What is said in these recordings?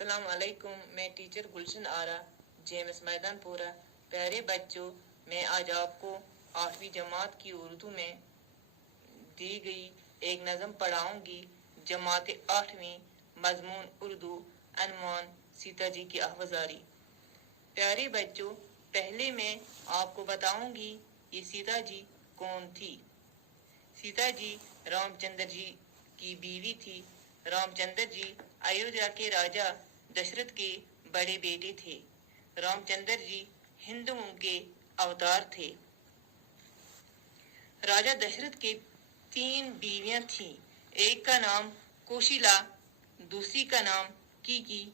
السلام علیکم، میں ٹیچر گلشن آرا، جیمس میدان پورا۔ پیارے بچوں، میں آج آپ کو 8ویں جماعت کی اردو میں دی گئی ایک نظم پڑھاؤں گی۔ جماعت 8ویں، مضمون اردو، عنوان سیتا جی کی احوذاری۔ پیارے بچوں، پہلے میں آپ کو بتاؤں گی یہ سیتا جی کون تھی۔ سیتا جی رام چندر جی کی بیوی تھی۔ رام چندر جی ایودھیا کے راجا دشرت کے بڑے بیٹے تھے۔ رام چندر جی ہندوؤں کے اوتار تھے۔ راجا دشرت کے 3 بیویاں تھیں۔ ایک کا نام کوشلا، دوسری کا نام کیکی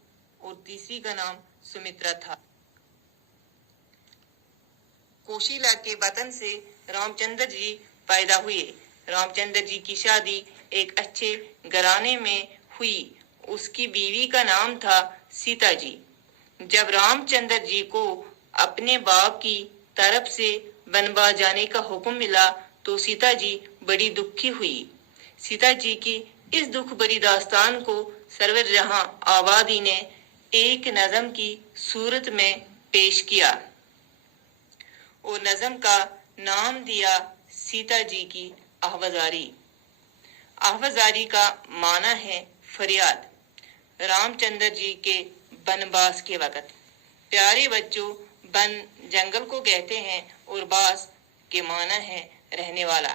اور تیسری کا نام سمترا تھا۔ کوشلا کے وطن سے رام چندر جی پیدا ہوئے۔ رام چندر جی کی شادی ایک اچھے گھرانے میں ہوئی۔ اس کی بیوی کا نام تھا سیتا جی۔ جب رام چندر جی کو اپنے باپ کی طرف سے بنواس جانے کا حکم ملا تو سیتا جی بڑی دکھی ہوئی۔ سیتا جی کی اس دکھ بری داستان کو سرور جہاں آبادی نے ایک نظم کی صورت میں پیش کیا اور نظم کا نام دیا سیتا جی کی احوذاری۔ احوذاری کا معنی ہے فریاد۔ رام چندر جی کے بنواس کے وقت۔ پیارے بچوں، بن جنگل کو کہتے ہیں اور باس کے معنی ہے رہنے والا۔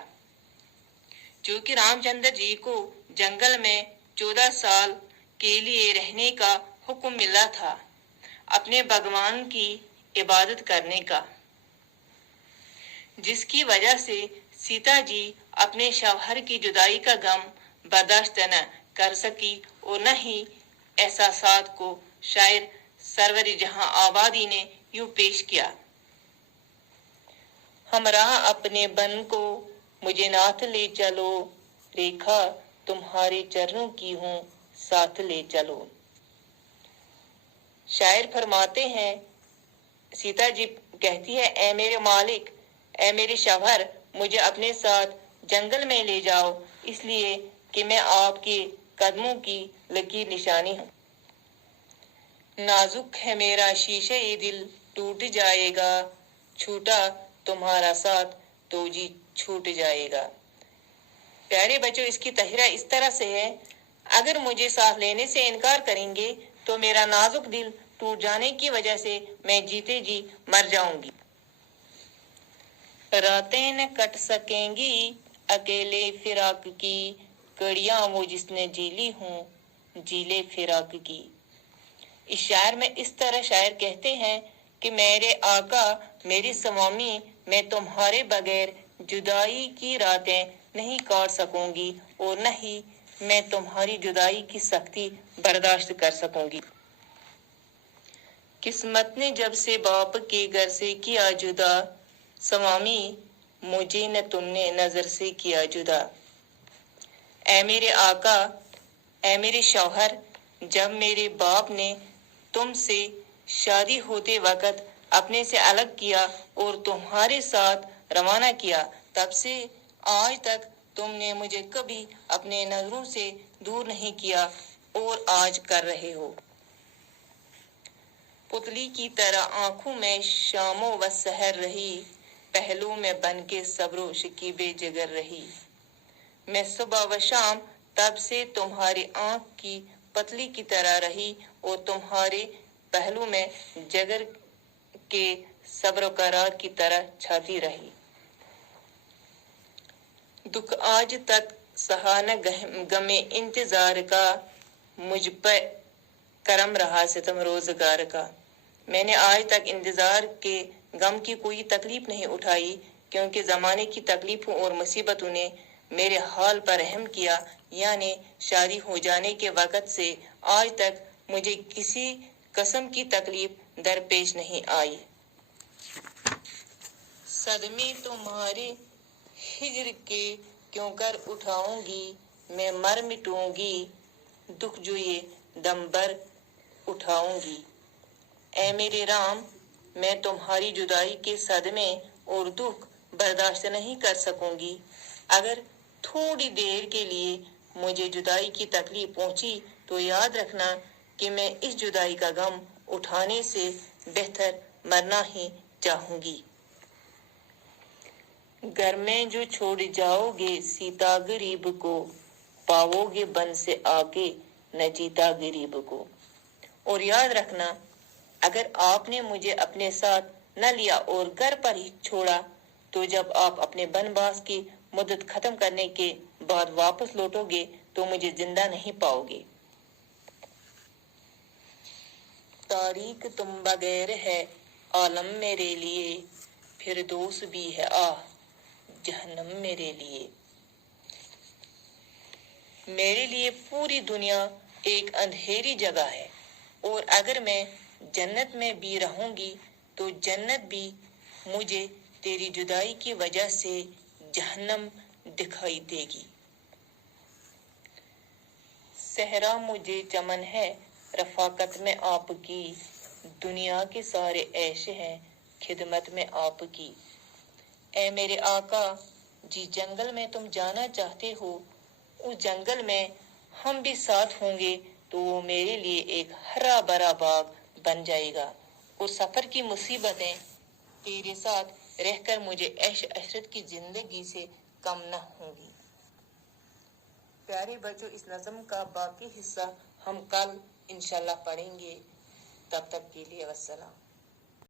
چونکہ رام چندر جی کو جنگل میں 14 سال کے لیے رہنے کا حکم ملا تھا، اپنے بھگوان کی عبادت کرنے کا، جس کی وجہ سے سیتا جی اپنے شوہر کی جدائی کا غم برداشت نہ کر سکی اور نہ ہی احساسات کو شاعر سرور جہاں آبادی نے یوں پیش کیا: ہمراہ اپنے بن کو مجھے ناتھ لے چلو، ریکھا تمہارے چرنوں کی ہوں ساتھ لے چلو۔ شاعر فرماتے ہیں، سیتا جی کہتی ہے، اے میرے مالک، اے میرے شوہر، مجھے اپنے ساتھ جنگل میں لے جاؤ، اس لیے کہ میں آپ کے قدموں کی لکیر نشانی ہوں۔ نازک ہے میرا شیشہ دل ٹوٹ جائے گا، چھوٹا تمہارا ساتھ تو جی چھوٹ جائے گا۔ پیارے بچوں، اس کی تہرہ اس طرح سے ہے، اگر مجھے ساتھ لینے سے انکار کریں گے تو میرا نازک دل ٹوٹ جانے کی وجہ سے میں جیتے جی مر جاؤں گی۔ راتیں نہ کٹ سکیں گی اکیلے فراق کی، کڑیاں وہ جس نے جیلی ہوں جیلے فراق کی۔ اس شعر میں اس طرح شاعر کہتے ہیں کہ میرے آقا، میری سوامی، میں تمہارے بغیر جدائی کی راتیں نہیں کاٹ سکوں گی اور نہ ہی میں تمہاری جدائی کی سختی برداشت کر سکوں گی۔ قسمت نے جب سے باپ کے گھر سے کیا جدا، سوامی مجھے نہ تم نے نظر سے کیا جدا۔ اے میرے آقا، اے میرے شوہر، جب میرے باپ نے تم سے شادی ہوتے وقت اپنے سے الگ کیا اور تمہارے ساتھ روانہ کیا، تب سے آج تک تم نے مجھے کبھی اپنے نظروں سے دور نہیں کیا اور آج کر رہے ہو۔ پتلی کی طرح آنکھوں میں شام و سحر رہی، پہلو میں بن کے صبر و شکیب جگر رہی۔ میں صبح و شام تب سے تمہاری آنکھ کی پتلی کی طرح رہی اور تمہارے پہلو میں جگر کے صبر و قرار کی طرح چھاتی رہی۔ دکھ آج تک سہا نہ غم انتظار کا، مجھ پہ کرم رہا ستم روزگار کا۔ میں نے آج تک انتظار کے غم کی کوئی تکلیف نہیں اٹھائی، کیونکہ زمانے کی تکلیفوں اور مصیبتوں نے میرے حال پر رحم کیا، یعنی شادی ہو جانے کے وقت سے آج تک مجھے کسی قسم کی تکلیف درپیش نہیں آئی۔ صدمے تمہارے ہجر کے کیوں کر اٹھاؤں گی، میں مر مٹوں گی، دکھ جو یہ دم بھر اٹھاؤں گی۔ اے میرے رام، میں تمہاری جدائی کے صدمے اور دکھ برداشت نہیں کر سکوں گی۔ اگر تھوڑی دیر کے لیے مجھے جدائی کی تکلیف پہنچی تو یاد رکھنا کہ میں اس جدائی کا غم اٹھانے سے بہتر مرنا ہی چاہوں گی۔ گھر میں جو چھوڑ جاؤ گے سیتا غریب کو، پاؤ گے بن سے آگے نہ جیتا غریب کو۔ اور یاد رکھنا، اگر آپ نے مجھے اپنے ساتھ نہ لیا اور گھر پر ہی چھوڑا تو جب آپ اپنے بنواس کی مدت ختم کرنے کے بعد واپس لوٹو گے تو مجھے زندہ نہیں پاؤ گے۔ تاریک تم بغیر ہے عالم میرے لیے، فردوس بھی ہے آہ جہنم میرے لیے۔ میرے لیے پوری دنیا ایک اندھیری جگہ ہے، اور اگر میں جنت میں بھی رہوں گی تو جنت بھی مجھے تیری جدائی کی وجہ سے جہنم دکھائی دے گی۔ صحرا مجھے چمن ہے رفاقت میں آپ کی، دنیا کے سارے عیش ہیں خدمت میں آپ کی۔ اے میرے آقا، جس جنگل میں تم جانا چاہتے ہو اس جنگل میں ہم بھی ساتھ ہوں گے تو وہ میرے لیے ایک ہرا بھرا باغ بن جائے گا، اور سفر کی مصیبتیں تیرے ساتھ رہ کر مجھے عیش عشرت کی زندگی سے کم نہ ہوں گی۔ پیارے بچوں، اس نظم کا باقی حصہ ہم کل انشاءاللہ پڑھیں گے۔ تب تک کے لیے والسلام۔